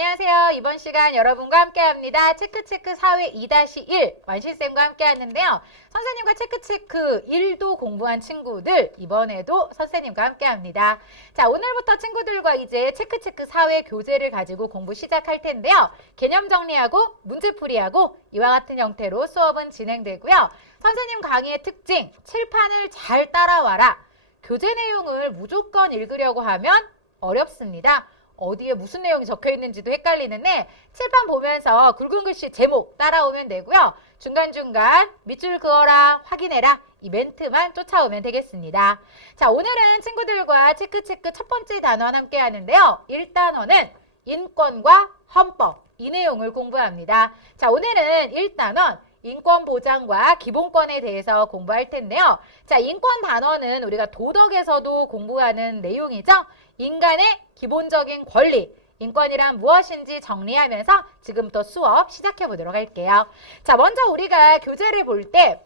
안녕하세요. 이번 시간 여러분과 함께합니다. 체크체크 4회 2-1 완실쌤과 함께하는데요. 선생님과 체크체크 1도 공부한 친구들 이번에도 선생님과 함께합니다. 자, 오늘부터 친구들과 이제 체크체크 4회 교재를 가지고 공부 시작할 텐데요. 개념 정리하고 문제풀이하고 이와 같은 형태로 수업은 진행되고요. 선생님 강의의 특징, 칠판을 잘 따라와라. 교재 내용을 무조건 읽으려고 하면 어렵습니다. 어디에 무슨 내용이 적혀 있는지도 헷갈리는데 칠판 보면서 굵은 글씨 제목 따라오면 되고요. 중간중간 밑줄 그어라, 확인해라 이 멘트만 쫓아오면 되겠습니다. 자, 오늘은 친구들과 체크체크 첫 번째 단원 함께 하는데요. 1단원은 인권과 헌법 이 내용을 공부합니다. 자, 오늘은 1단원 인권 보장과 기본권에 대해서 공부할 텐데요. 자, 인권 단원은 우리가 도덕에서도 공부하는 내용이죠. 인간의 기본적인 권리, 인권이란 무엇인지 정리하면서 지금부터 수업 시작해 보도록 할게요. 자, 먼저 우리가 교재를 볼 때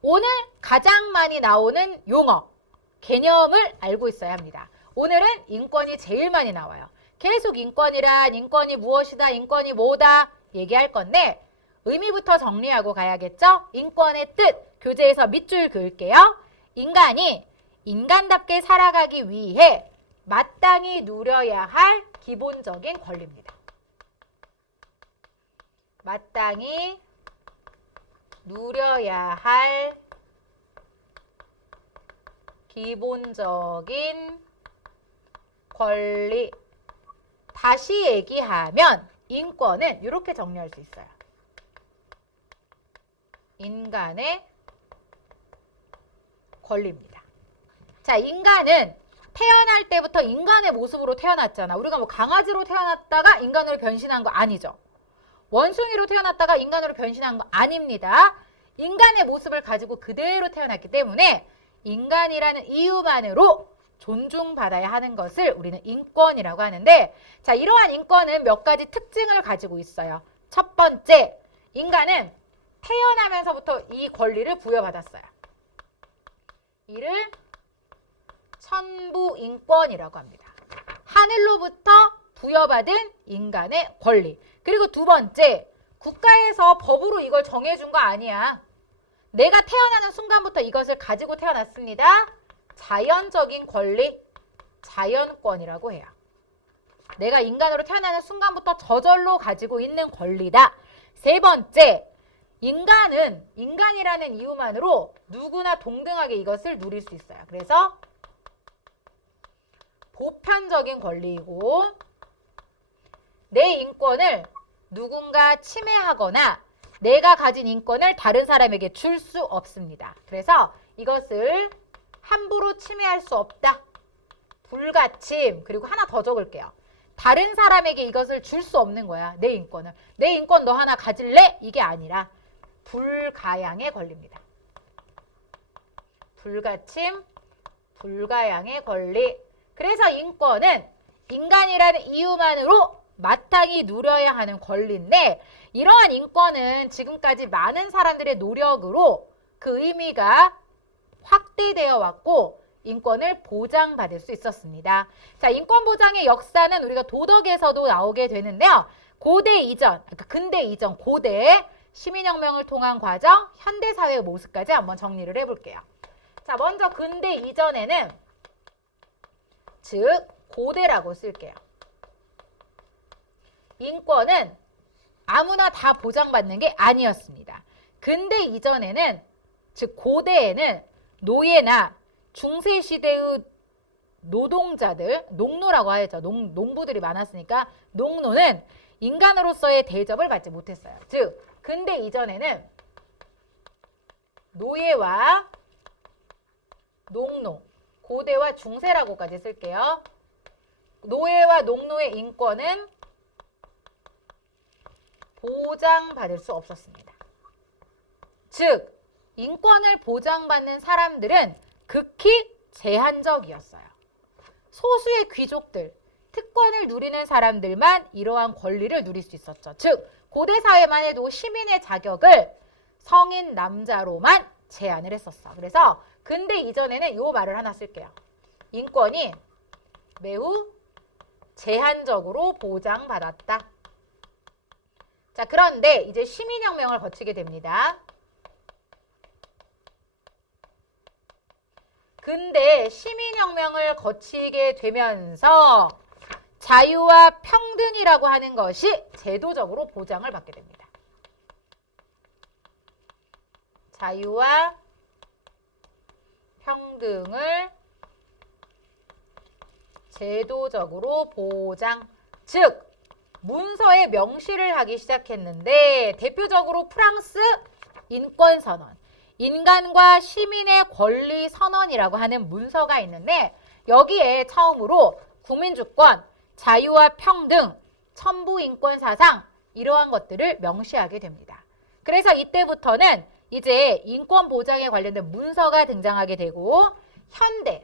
오늘 가장 많이 나오는 용어, 개념을 알고 있어야 합니다. 오늘은 인권이 제일 많이 나와요. 계속 인권이란, 인권이 무엇이다, 인권이 뭐다 얘기할 건데 의미부터 정리하고 가야겠죠? 인권의 뜻, 교재에서 밑줄 그을게요. 인간이 인간답게 살아가기 위해 마땅히 누려야 할 기본적인 권리입니다. 마땅히 누려야 할 기본적인 권리. 다시 얘기하면 인권은 이렇게 정리할 수 있어요. 인간의 권리입니다. 자, 인간은 태어날 때부터 인간의 모습으로 태어났잖아. 우리가 뭐 강아지로 태어났다가 인간으로 변신한 거 아니죠. 원숭이로 태어났다가 인간으로 변신한 거 아닙니다. 인간의 모습을 가지고 그대로 태어났기 때문에 인간이라는 이유만으로 존중받아야 하는 것을 우리는 인권이라고 하는데, 자, 이러한 인권은 몇 가지 특징을 가지고 있어요. 첫 번째, 인간은 태어나면서부터 이 권리를 부여받았어요. 이를 천부인권이라고 합니다. 하늘로부터 부여받은 인간의 권리. 그리고 두 번째, 국가에서 법으로 이걸 정해준 거 아니야. 내가 태어나는 순간부터 이것을 가지고 태어났습니다. 자연적인 권리, 자연권이라고 해요. 내가 인간으로 태어나는 순간부터 저절로 가지고 있는 권리다. 세 번째, 인간은 인간이라는 이유만으로 누구나 동등하게 이것을 누릴 수 있어요. 그래서 보편적인 권리이고 내 인권을 누군가 침해하거나 내가 가진 인권을 다른 사람에게 줄 수 없습니다. 그래서 이것을 함부로 침해할 수 없다. 불가침. 그리고 하나 더 적을게요. 다른 사람에게 이것을 줄 수 없는 거야. 내 인권을. 내 인권 너 하나 가질래? 이게 아니라 불가양의 권리입니다. 불가침, 불가양의 권리. 그래서 인권은 인간이라는 이유만으로 마땅히 누려야 하는 권리인데, 이러한 인권은 지금까지 많은 사람들의 노력으로 그 의미가 확대되어 왔고 인권을 보장받을 수 있었습니다. 자, 인권 보장의 역사는 우리가 도덕에서도 나오게 되는데요. 고대 이전, 그러니까 근대 이전, 고대 시민혁명을 통한 과정, 현대사회의 모습까지 한번 정리를 해볼게요. 자, 먼저 근대 이전에는, 즉 고대라고 쓸게요. 인권은 아무나 다 보장받는 게 아니었습니다. 근대 이전에는, 즉 고대에는 노예나 중세시대의 노동자들, 농노라고 하죠. 농부들이 많았으니까 농노는 인간으로서의 대접을 받지 못했어요. 즉 근대 이전에는 노예와 농노, 고대와 중세라고까지 쓸게요. 노예와 농노의 인권은 보장받을 수 없었습니다. 즉 인권을 보장받는 사람들은 극히 제한적이었어요. 소수의 귀족들, 특권을 누리는 사람들만 이러한 권리를 누릴 수 있었죠. 즉 고대 사회만 해도 시민의 자격을 성인 남자로만 제한을 했었어. 그래서 근대 이전에는 이 말을 하나 쓸게요. 인권이 매우 제한적으로 보장받았다. 자, 그런데 이제 시민혁명을 거치게 됩니다. 근데 시민혁명을 거치게 되면서 자유와 평등이라고 하는 것이 제도적으로 보장을 받게 됩니다. 자유와 평등을 제도적으로 보장, 즉 문서에 명시를 하기 시작했는데 대표적으로 프랑스 인권선언, 인간과 시민의 권리 선언이라고 하는 문서가 있는데 여기에 처음으로 국민주권, 자유와 평등, 천부인권사상 이러한 것들을 명시하게 됩니다. 그래서 이때부터는 이제 인권 보장에 관련된 문서가 등장하게 되고 현대,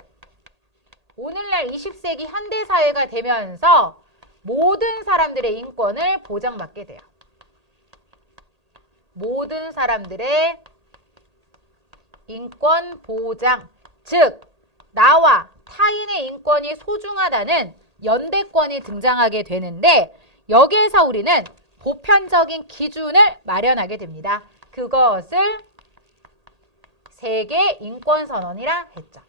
오늘날 20세기 현대사회가 되면서 모든 사람들의 인권을 보장받게 돼요. 모든 사람들의 인권 보장, 즉 나와 타인의 인권이 소중하다는 연대권이 등장하게 되는데 여기에서 우리는 보편적인 기준을 마련하게 됩니다. 그것을 세계 인권선언이라 했죠.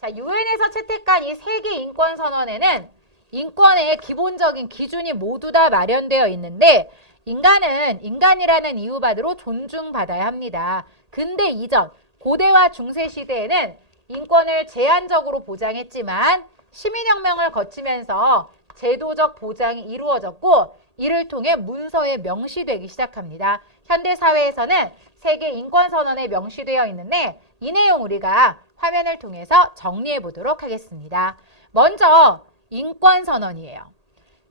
자, 유엔에서 채택한 이 세계 인권선언에는 인권의 기본적인 기준이 모두 다 마련되어 있는데 인간은 인간이라는 이유받으로 존중받아야 합니다. 근대 이전, 고대와 중세 시대에는 인권을 제한적으로 보장했지만 시민혁명을 거치면서 제도적 보장이 이루어졌고 이를 통해 문서에 명시되기 시작합니다. 현대사회에서는 세계 인권선언에 명시되어 있는데 이 내용 우리가 화면을 통해서 정리해 보도록 하겠습니다. 먼저 인권선언이에요.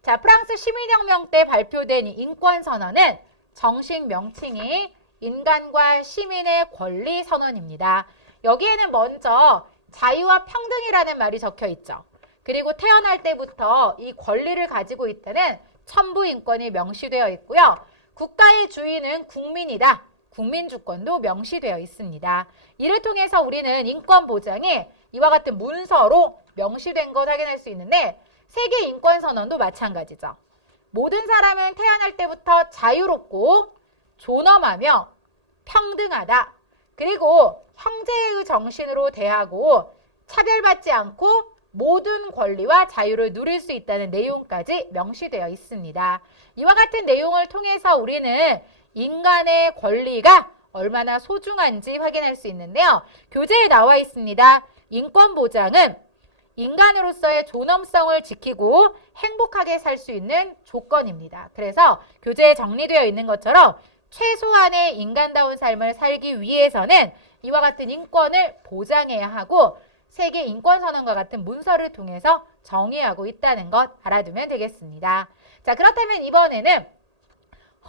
자, 프랑스 시민혁명 때 발표된 이 인권선언은 정식 명칭이 인간과 시민의 권리 선언입니다. 여기에는 먼저 자유와 평등이라는 말이 적혀 있죠. 그리고 태어날 때부터 이 권리를 가지고 있다는 천부인권이 명시되어 있고요. 국가의 주인은 국민이다. 국민주권도 명시되어 있습니다. 이를 통해서 우리는 인권 보장이 이와 같은 문서로 명시된 것 확인할 수 있는데 세계 인권선언도 마찬가지죠. 모든 사람은 태어날 때부터 자유롭고 존엄하며 평등하다. 그리고 형제의 정신으로 대하고 차별받지 않고 모든 권리와 자유를 누릴 수 있다는 내용까지 명시되어 있습니다. 이와 같은 내용을 통해서 우리는 인간의 권리가 얼마나 소중한지 확인할 수 있는데요. 교재에 나와 있습니다. 인권 보장은 인간으로서의 존엄성을 지키고 행복하게 살 수 있는 조건입니다. 그래서 교재에 정리되어 있는 것처럼 최소한의 인간다운 삶을 살기 위해서는 이와 같은 인권을 보장해야 하고 세계 인권선언과 같은 문서를 통해서 정의하고 있다는 것 알아두면 되겠습니다. 자, 그렇다면 이번에는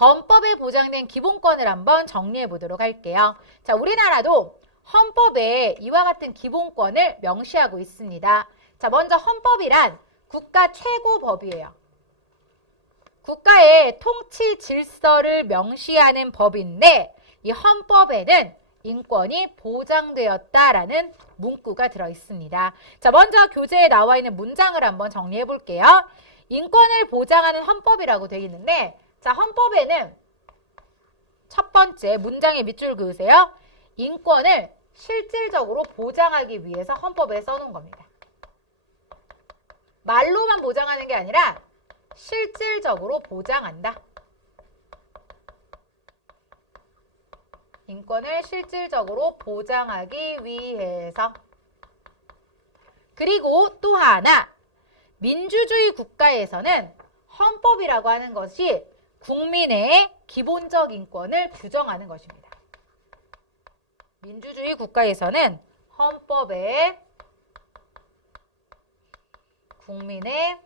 헌법에 보장된 기본권을 한번 정리해 보도록 할게요. 자, 우리나라도 헌법에 이와 같은 기본권을 명시하고 있습니다. 자, 먼저 헌법이란 국가 최고법이에요. 국가의 통치 질서를 명시하는 법인데 이 헌법에는 인권이 보장되었다라는 문구가 들어 있습니다. 자, 먼저 교재에 나와 있는 문장을 한번 정리해 볼게요. 인권을 보장하는 헌법이라고 되어 있는데 자, 헌법에는 첫 번째 문장에 밑줄 그으세요. 인권을 실질적으로 보장하기 위해서 헌법에 써놓은 겁니다. 말로만 보장하는 게 아니라 실질적으로 보장한다. 인권을 실질적으로 보장하기 위해서. 그리고 또 하나, 민주주의 국가에서는 헌법이라고 하는 것이 국민의 기본적 인권을 규정하는 것입니다. 민주주의 국가에서는 헌법에 국민의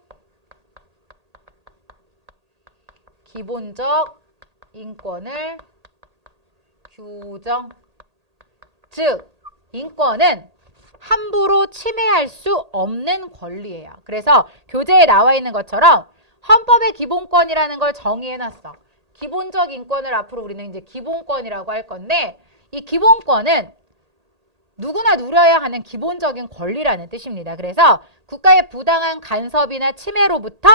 기본적 인권을 규정, 즉 인권은 함부로 침해할 수 없는 권리예요. 그래서 교재에 나와 있는 것처럼 헌법의 기본권이라는 걸 정의해놨어. 기본적 인권을 앞으로 우리는 이제 기본권이라고 할 건데 이 기본권은 누구나 누려야 하는 기본적인 권리라는 뜻입니다. 그래서 국가의 부당한 간섭이나 침해로부터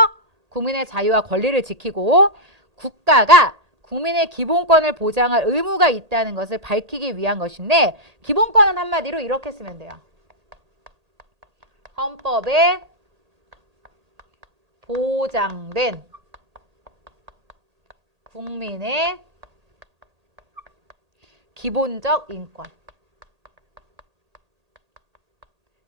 국민의 자유와 권리를 지키고 국가가 국민의 기본권을 보장할 의무가 있다는 것을 밝히기 위한 것인데 기본권은 한마디로 이렇게 쓰면 돼요. 헌법에 보장된 국민의 기본적 인권.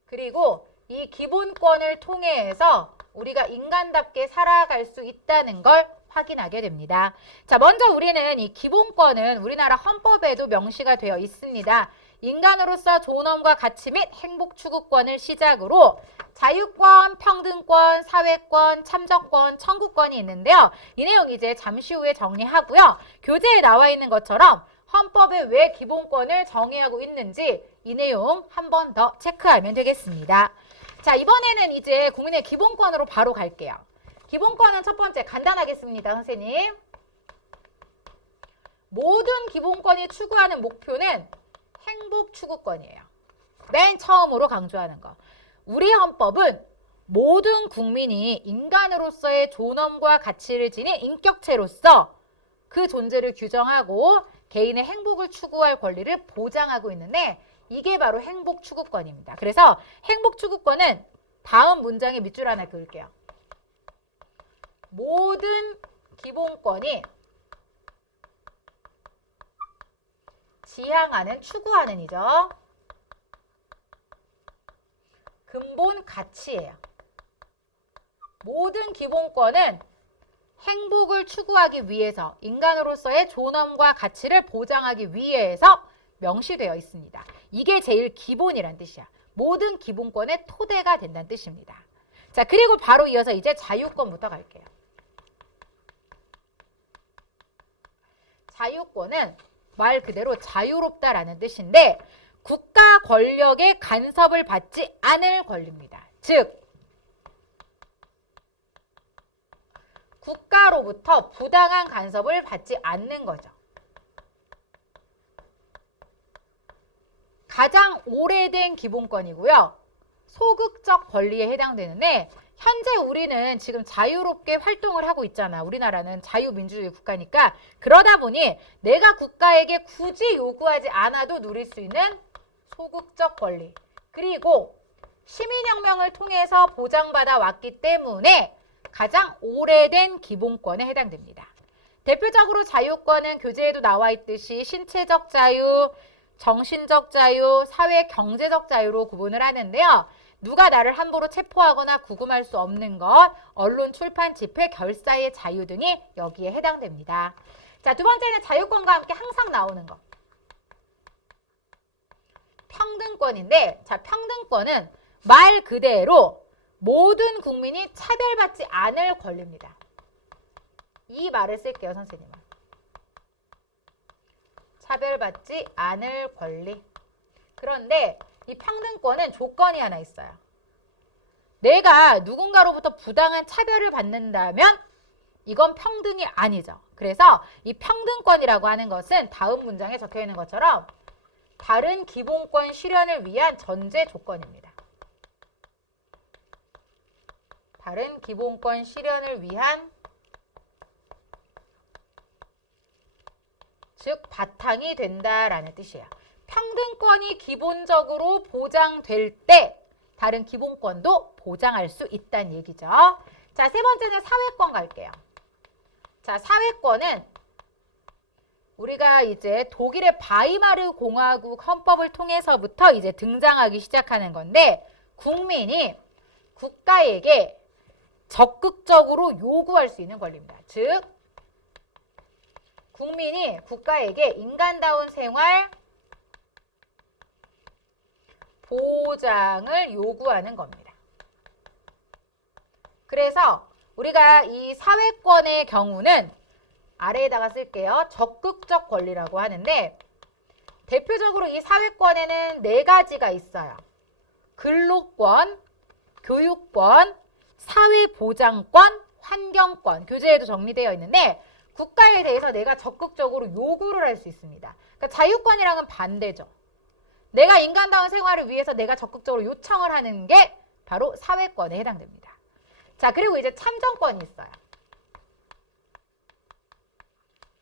그리고 이 기본권을 통해서 우리가 인간답게 살아갈 수 있다는 걸 확인하게 됩니다. 자, 먼저 우리는 이 기본권은 우리나라 헌법에도 명시가 되어 있습니다. 인간으로서 존엄과 가치 및 행복 추구권을 시작으로 자유권, 평등권, 사회권, 참정권, 청구권이 있는데요. 이 내용 이제 잠시 후에 정리하고요. 교재에 나와 있는 것처럼 헌법에 왜 기본권을 정의하고 있는지 이 내용 한 번 더 체크하면 되겠습니다. 자, 이번에는 이제 국민의 기본권으로 바로 갈게요. 기본권은 첫 번째 간단하겠습니다, 선생님. 모든 기본권이 추구하는 목표는 행복 추구권이에요. 맨 처음으로 강조하는 거. 우리 헌법은 모든 국민이 인간으로서의 존엄과 가치를 지닌 인격체로서 그 존재를 규정하고 개인의 행복을 추구할 권리를 보장하고 있는데 이게 바로 행복 추구권입니다. 그래서 행복 추구권은 다음 문장의 밑줄 하나 그을게요. 모든 기본권이 지향하는 추구하는이죠. 근본 가치예요. 모든 기본권은 행복을 추구하기 위해서 인간으로서의 존엄과 가치를 보장하기 위해서 명시되어 있습니다. 이게 제일 기본이란 뜻이야. 모든 기본권의 토대가 된다는 뜻입니다. 자, 그리고 바로 이어서 이제 자유권부터 갈게요. 자유권은 말 그대로 자유롭다라는 뜻인데 국가 권력의 간섭을 받지 않을 권리입니다. 즉 국가로부터 부당한 간섭을 받지 않는 거죠. 가장 오래된 기본권이고요. 소극적 권리에 해당되는데 현재 우리는 지금 자유롭게 활동을 하고 있잖아. 우리나라는 자유민주주의 국가니까. 그러다 보니 내가 국가에게 굳이 요구하지 않아도 누릴 수 있는 소극적 권리. 그리고 시민혁명을 통해서 보장받아 왔기 때문에 가장 오래된 기본권에 해당됩니다. 대표적으로 자유권은 교재에도 나와 있듯이 신체적 자유, 정신적 자유, 사회 경제적 자유로 구분을 하는데요. 누가 나를 함부로 체포하거나 구금할 수 없는 것, 언론, 출판, 집회, 결사의 자유 등이 여기에 해당됩니다. 자, 두 번째는 자유권과 함께 항상 나오는 것. 평등권인데, 자, 평등권은 말 그대로 모든 국민이 차별받지 않을 권리입니다. 이 말을 쓸게요, 선생님은. 차별받지 않을 권리. 그런데 이 평등권은 조건이 하나 있어요. 내가 누군가로부터 부당한 차별을 받는다면 이건 평등이 아니죠. 그래서 이 평등권이라고 하는 것은 다음 문장에 적혀 있는 것처럼 다른 기본권 실현을 위한 전제 조건입니다. 다른 기본권 실현을 위한 즉 바탕이 된다라는 뜻이에요. 평등권이 기본적으로 보장될 때 다른 기본권도 보장할 수 있다는 얘기죠. 자, 세 번째는 사회권 갈게요. 자, 사회권은 우리가 이제 독일의 바이마르 공화국 헌법을 통해서부터 이제 등장하기 시작하는 건데 국민이 국가에게 적극적으로 요구할 수 있는 권리입니다. 즉 국민이 국가에게 인간다운 생활 보장을 요구하는 겁니다. 그래서 우리가 이 사회권의 경우는 아래에다가 쓸게요. 적극적 권리라고 하는데 대표적으로 이 사회권에는 네 가지가 있어요. 근로권, 교육권, 사회보장권, 환경권, 교재에도 정리되어 있는데 국가에 대해서 내가 적극적으로 요구를 할 수 있습니다. 그러니까 자유권이랑은 반대죠. 내가 인간다운 생활을 위해서 내가 적극적으로 요청을 하는 게 바로 사회권에 해당됩니다. 자, 그리고 이제 참정권이 있어요.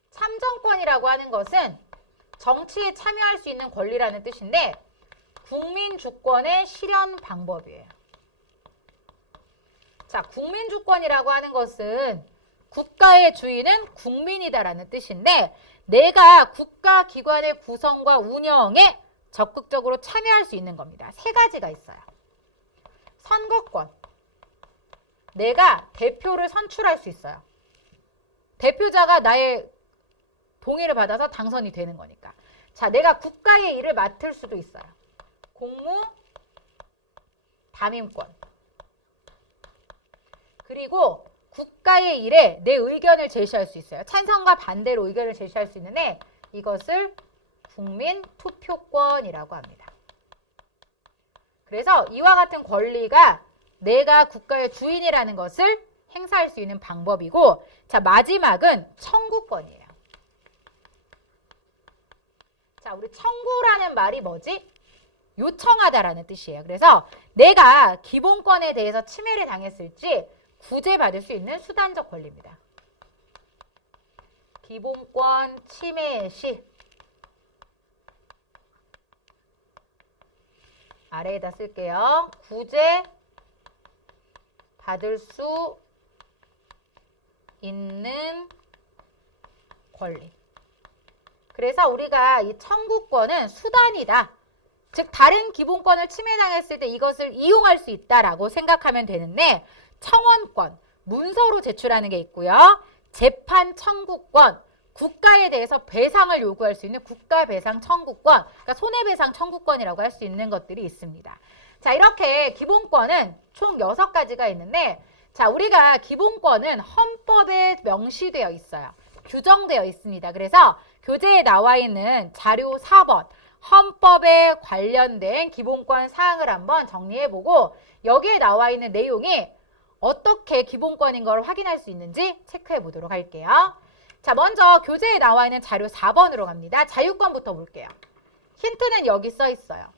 참정권이라고 하는 것은 정치에 참여할 수 있는 권리라는 뜻인데 국민 주권의 실현 방법이에요. 자, 국민 주권이라고 하는 것은 국가의 주인은 국민이다라는 뜻인데 내가 국가기관의 구성과 운영에 적극적으로 참여할 수 있는 겁니다. 세 가지가 있어요. 선거권. 내가 대표를 선출할 수 있어요. 대표자가 나의 동의를 받아서 당선이 되는 거니까. 자, 내가 국가의 일을 맡을 수도 있어요. 공무, 담임권. 그리고 국가의 일에 내 의견을 제시할 수 있어요. 찬성과 반대로 의견을 제시할 수 있는데 이것을 국민 투표권이라고 합니다. 그래서 이와 같은 권리가 내가 국가의 주인이라는 것을 행사할 수 있는 방법이고, 자, 마지막은 청구권이에요. 자, 우리 청구라는 말이 뭐지? 요청하다라는 뜻이에요. 그래서 내가 기본권에 대해서 침해를 당했을지 구제받을 수 있는 수단적 권리입니다. 기본권 침해 시 아래에다 쓸게요. 구제 받을 수 있는 권리. 그래서 우리가 이 청구권은 수단이다. 즉 다른 기본권을 침해당했을 때 이것을 이용할 수 있다라고 생각하면 되는데 청원권, 문서로 제출하는 게 있고요. 재판 청구권, 국가에 대해서 배상을 요구할 수 있는 국가배상 청구권, 그러니까 손해배상 청구권이라고 할 수 있는 것들이 있습니다. 자, 이렇게 기본권은 총 6가지가 있는데 자, 우리가 기본권은 헌법에 명시되어 있어요. 규정되어 있습니다. 그래서 교재에 나와 있는 자료 4번 헌법에 관련된 기본권 사항을 한번 정리해보고 여기에 나와 있는 내용이 어떻게 기본권인 걸 확인할 수 있는지 체크해 보도록 할게요. 자, 먼저 교재에 나와 있는 자료 4번으로 갑니다. 자유권부터 볼게요. 힌트는 여기 써 있어요.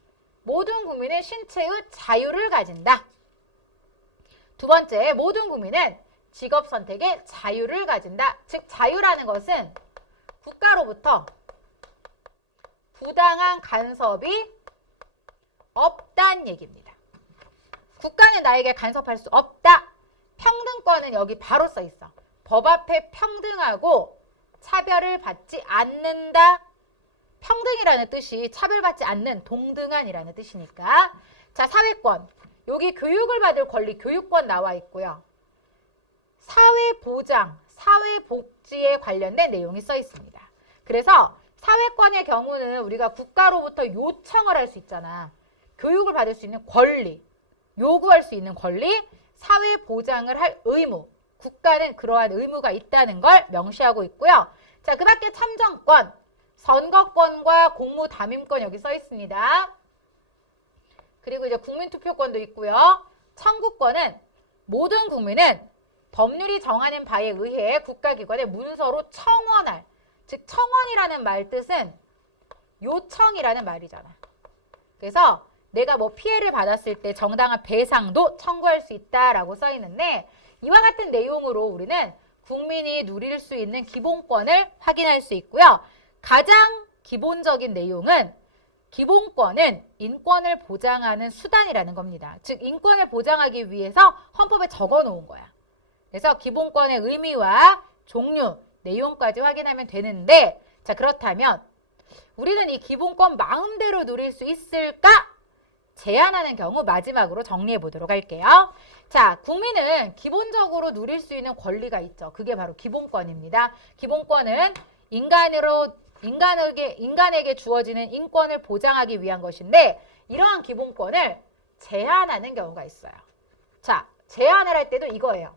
모든 국민은 신체의 자유를 가진다. 두 번째, 모든 국민은 직업 선택의 자유를 가진다. 즉 자유라는 것은 국가로부터 부당한 간섭이 없다는 얘기입니다. 국가는 나에게 간섭할 수 없다. 평등권은 여기 바로 써 있어. 법 앞에 평등하고 차별을 받지 않는다. 평등이라는 뜻이 차별받지 않는 동등한이라는 뜻이니까. 자, 사회권. 여기 교육을 받을 권리, 교육권 나와 있고요. 사회보장, 사회복지에 관련된 내용이 써 있습니다. 그래서 사회권의 경우는 우리가 국가로부터 요청을 할 수 있잖아. 교육을 받을 수 있는 권리, 요구할 수 있는 권리, 사회보장을 할 의무, 국가는 그러한 의무가 있다는 걸 명시하고 있고요. 자, 그 밖에 참정권, 선거권과 공무 담임권 여기 써 있습니다. 그리고 이제 국민투표권도 있고요. 청구권은 모든 국민은 법률이 정하는 바에 의해 국가기관에 문서로 청원할, 즉 청원이라는 말 뜻은 요청이라는 말이잖아. 그래서 내가 뭐 피해를 받았을 때 정당한 배상도 청구할 수 있다라고 써 있는데 이와 같은 내용으로 우리는 국민이 누릴 수 있는 기본권을 확인할 수 있고요. 가장 기본적인 내용은 기본권은 인권을 보장하는 수단이라는 겁니다. 즉 인권을 보장하기 위해서 헌법에 적어 놓은 거야. 그래서 기본권의 의미와 종류, 내용까지 확인하면 되는데 자, 그렇다면 우리는 이 기본권 마음대로 누릴 수 있을까? 제한하는 경우 마지막으로 정리해 보도록 할게요. 자, 국민은 기본적으로 누릴 수 있는 권리가 있죠. 그게 바로 기본권입니다. 기본권은 인간에게 주어지는 인권을 보장하기 위한 것인데 이러한 기본권을 제한하는 경우가 있어요. 자, 제한을 할 때도 이거예요.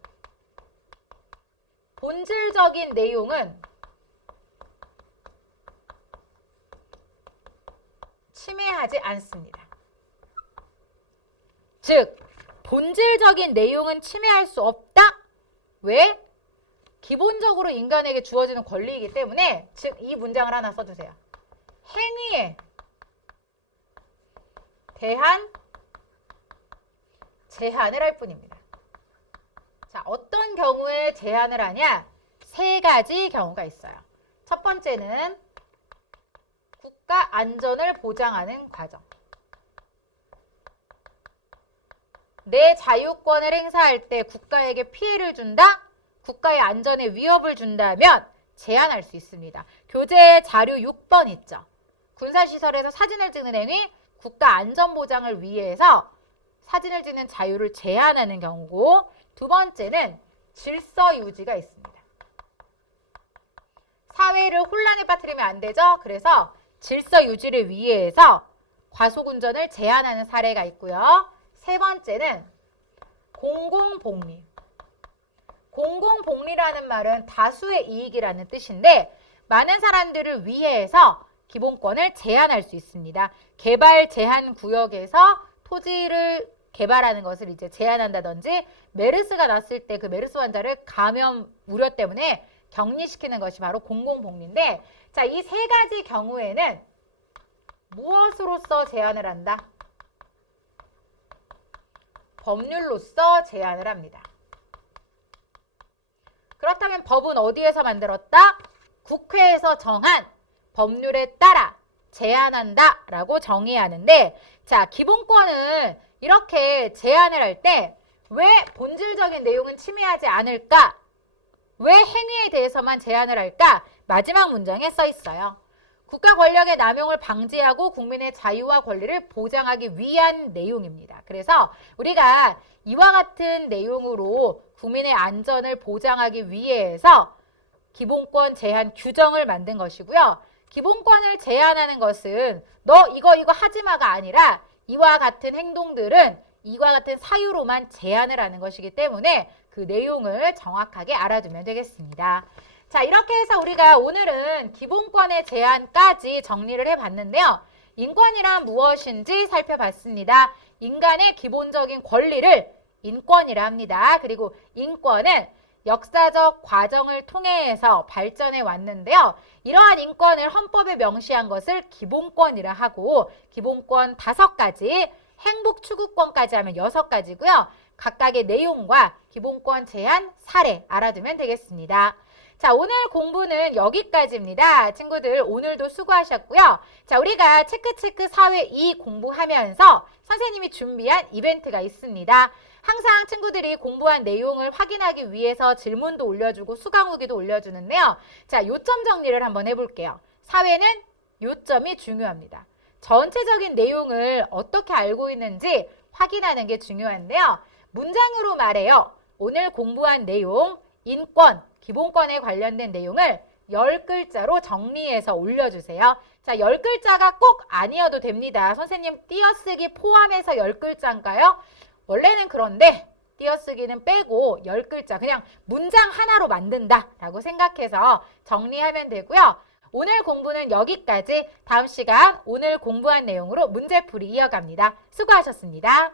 본질적인 내용은 침해하지 않습니다. 즉, 본질적인 내용은 침해할 수 없다. 왜? 기본적으로 인간에게 주어지는 권리이기 때문에 즉 이 문장을 하나 써주세요. 행위에 대한, 제한을 할 뿐입니다. 자, 어떤 경우에 제한을 하냐? 세 가지 경우가 있어요. 첫 번째는 국가 안전을 보장하는 과정. 내 자유권을 행사할 때 국가에게 피해를 준다? 국가의 안전에 위협을 준다면 제한할 수 있습니다. 교재 자료 6번 있죠. 군사시설에서 사진을 찍는 행위, 국가 안전 보장을 위해서 사진을 찍는 자유를 제한하는 경우고, 두 번째는 질서 유지가 있습니다. 사회를 혼란에 빠뜨리면 안 되죠. 그래서 질서 유지를 위해서 과속운전을 제한하는 사례가 있고요. 세 번째는 공공복리. 공공복리라는 말은 다수의 이익이라는 뜻인데, 많은 사람들을 위해서 기본권을 제한할 수 있습니다. 개발 제한 구역에서 토지를 개발하는 것을 이제 제한한다든지, 메르스가 났을 때 그 메르스 환자를 감염 우려 때문에 격리시키는 것이 바로 공공복리인데, 자, 이 세 가지 경우에는 무엇으로서 제한을 한다? 법률로서 제한을 합니다. 그렇다면 법은 어디에서 만들었다? 국회에서 정한 법률에 따라 제한한다 라고 정의해야 하는데, 자, 기본권은 이렇게 제한을 할 때 왜 본질적인 내용은 침해하지 않을까? 왜 행위에 대해서만 제한을 할까? 마지막 문장에 써 있어요. 국가 권력의 남용을 방지하고 국민의 자유와 권리를 보장하기 위한 내용입니다. 그래서 우리가 이와 같은 내용으로 국민의 안전을 보장하기 위해서 기본권 제한 규정을 만든 것이고요. 기본권을 제한하는 것은 너 이거 하지 마가 아니라 이와 같은 행동들은 이와 같은 사유로만 제한을 하는 것이기 때문에 그 내용을 정확하게 알아두면 되겠습니다. 자, 이렇게 해서 우리가 오늘은 기본권의 제한까지 정리를 해봤는데요. 인권이란 무엇인지 살펴봤습니다. 인간의 기본적인 권리를 인권이라 합니다. 그리고 인권은 역사적 과정을 통해서 발전해 왔는데요. 이러한 인권을 헌법에 명시한 것을 기본권이라 하고, 기본권 5가지, 행복 추구권까지 하면 6가지고요. 각각의 내용과 기본권 제한 사례 알아두면 되겠습니다. 자, 오늘 공부는 여기까지입니다. 친구들 오늘도 수고하셨고요. 자, 우리가 체크체크 사회 2 공부하면서 선생님이 준비한 이벤트가 있습니다. 항상 친구들이 공부한 내용을 확인하기 위해서 질문도 올려주고 수강 후기도 올려주는데요. 자, 요점 정리를 한번 해볼게요. 사회는 요점이 중요합니다. 전체적인 내용을 어떻게 알고 있는지 확인하는 게 중요한데요. 문장으로 말해요. 오늘 공부한 내용, 인권, 기본권에 관련된 내용을 10글자로 정리해서 올려주세요. 자, 10글자가 꼭 아니어도 됩니다. 선생님 띄어쓰기 포함해서 10글자인가요? 원래는 그런데 띄어쓰기는 빼고 10글자, 그냥 문장 하나로 만든다라고 생각해서 정리하면 되고요. 오늘 공부는 여기까지. 다음 시간 오늘 공부한 내용으로 문제풀이 이어갑니다. 수고하셨습니다.